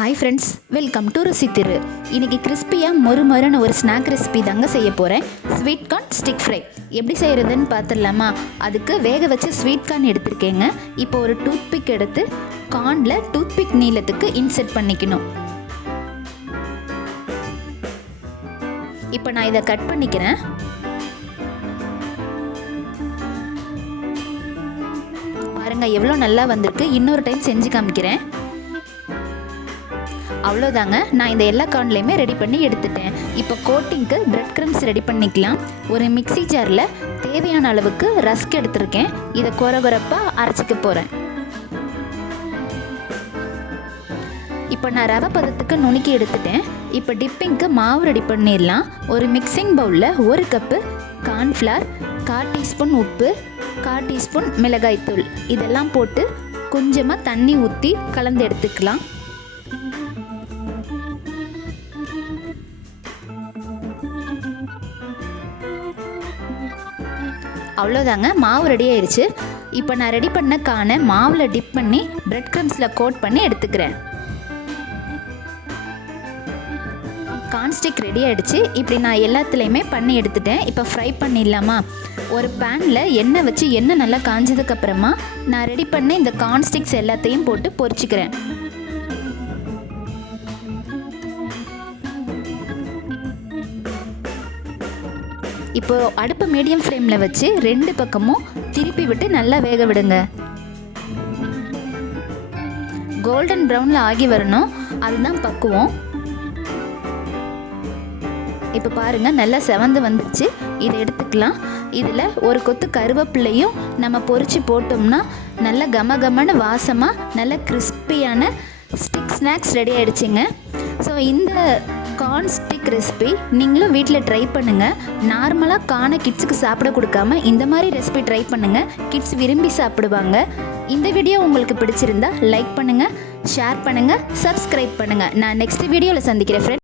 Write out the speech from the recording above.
Hi friends welcome to ருசி திரு இன்னைக்கு கிறிஸ்பியாக மொறு மொறுன்னு ஒரு ஸ்நாக் ரெசிபி தாங்க செய்ய போகிறேன் ஸ்வீட் கார்ன் ஸ்டிக் ஃப்ரை எப்படி செய்கிறதுன்னு பார்த்துடலாமா? அதுக்கு வேக வச்ச ஸ்வீட் கார்ன் எடுத்திருக்கேங்க. இப்போ ஒரு டூத்பிக் எடுத்து கார்னில் டூத்பிக் நீளத்துக்கு இன்செர்ட் பண்ணிக்கணும். இப்போ நான் இதை கட் பண்ணிக்கிறேன். பாருங்கள் எவ்வளோ நல்லா வந்திருக்கு. இன்னொரு டைம் செஞ்சு காமிக்கிறேன். அவ்வளோதாங்க நான் இந்த எல்லா கார்ன்லேயுமே ரெடி பண்ணி எடுத்துட்டேன். இப்போ கோட்டிங்க்கு பிரெட் க்ரம்ஸ் ரெடி பண்ணிக்கலாம். ஒரு மிக்சி ஜாரில் தேவையான அளவுக்கு ரஸ்க் எடுத்திருக்கேன். இதை கொரகொரப்பாக அரைச்சிக்க போகிறேன் இப்போ நான் ரவை பதத்துக்கு நுணுக்கி எடுத்துட்டேன். இப்போ டிப்பிங்க்கு மாவு ரெடி பண்ணிடலாம். ஒரு மிக்சிங் பவுலில் ஒரு கப்பு கார்ன்ஃப்ளவர் கால் டீஸ்பூன் உப்பு கால் டீஸ்பூன் மிளகாய்த்தூள். இதெல்லாம் போட்டு கொஞ்சமாக தண்ணி ஊற்றி கலந்து எடுத்துக்கலாம். அவ்வளோதாங்க மாவு ரெடி ஆயிடுச்சு இப்போ நான் ரெடி பண்ண கானை மாவில் டிப் பண்ணி பிரெட் க்ரம்ஸில் கோட் பண்ணி எடுத்துக்கிறேன். கான்ஸ்டிக் ரெடி ஆகிடுச்சு இப்படி நான் எல்லாத்துலேயுமே பண்ணி எடுத்துட்டேன். இப்போ ஃப்ரை பண்ணிடலாமா? ஒரு பேனில் எண்ணெய் வச்சு எண்ணெய் நல்லா காஞ்சதுக்கப்புறமா நான் ரெடி பண்ண இந்த கான்ஸ்டிக்ஸ் எல்லாத்தையும் போட்டு பொறிச்சிக்கிறேன் இப்போ அடுப்பு மீடியம் ஃப்ளேமில் வச்சு ரெண்டு பக்கமும் திருப்பி விட்டு நல்லா வேக விடுங்க. கோல்டன் ப்ரௌனில் ஆகி வரணும். அதுதான் பக்குவம். இப்போ பாருங்கள் நல்லா செவந்து வந்துச்சு இதை எடுத்துக்கலாம். இதில் ஒரு கொத்து கருவேப்பிலையும் நம்ம பொறிச்சு போட்டோம்னா நல்ல கம கமன்னு வாசமாக நல்ல கிறிஸ்பியான ஸ்டிக் ஸ்நாக்ஸ் ரெடி ஆகிடுச்சிங்க ஸோ இந்த கார்ன் ஸ்டிக் ரெசிபி நீங்களும் வீட்டில் ட்ரை பண்ணுங்கள் நார்மலாக கானை கிட்ஸுக்கு சாப்பிட கொடுக்காம இந்த மாதிரி ரெசிபி ட்ரை பண்ணுங்கள் கிட்ஸ் விரும்பி சாப்பிடுவாங்க. இந்த வீடியோ உங்களுக்கு பிடிச்சிருந்தா லைக் பண்ணுங்கள் ஷேர் பண்ணுங்கள் சப்ஸ்கிரைப் பண்ணுங்கள் நான் நெக்ஸ்ட் வீடியோவில் சந்திக்கிறேன் ஃப்ரெண்ட்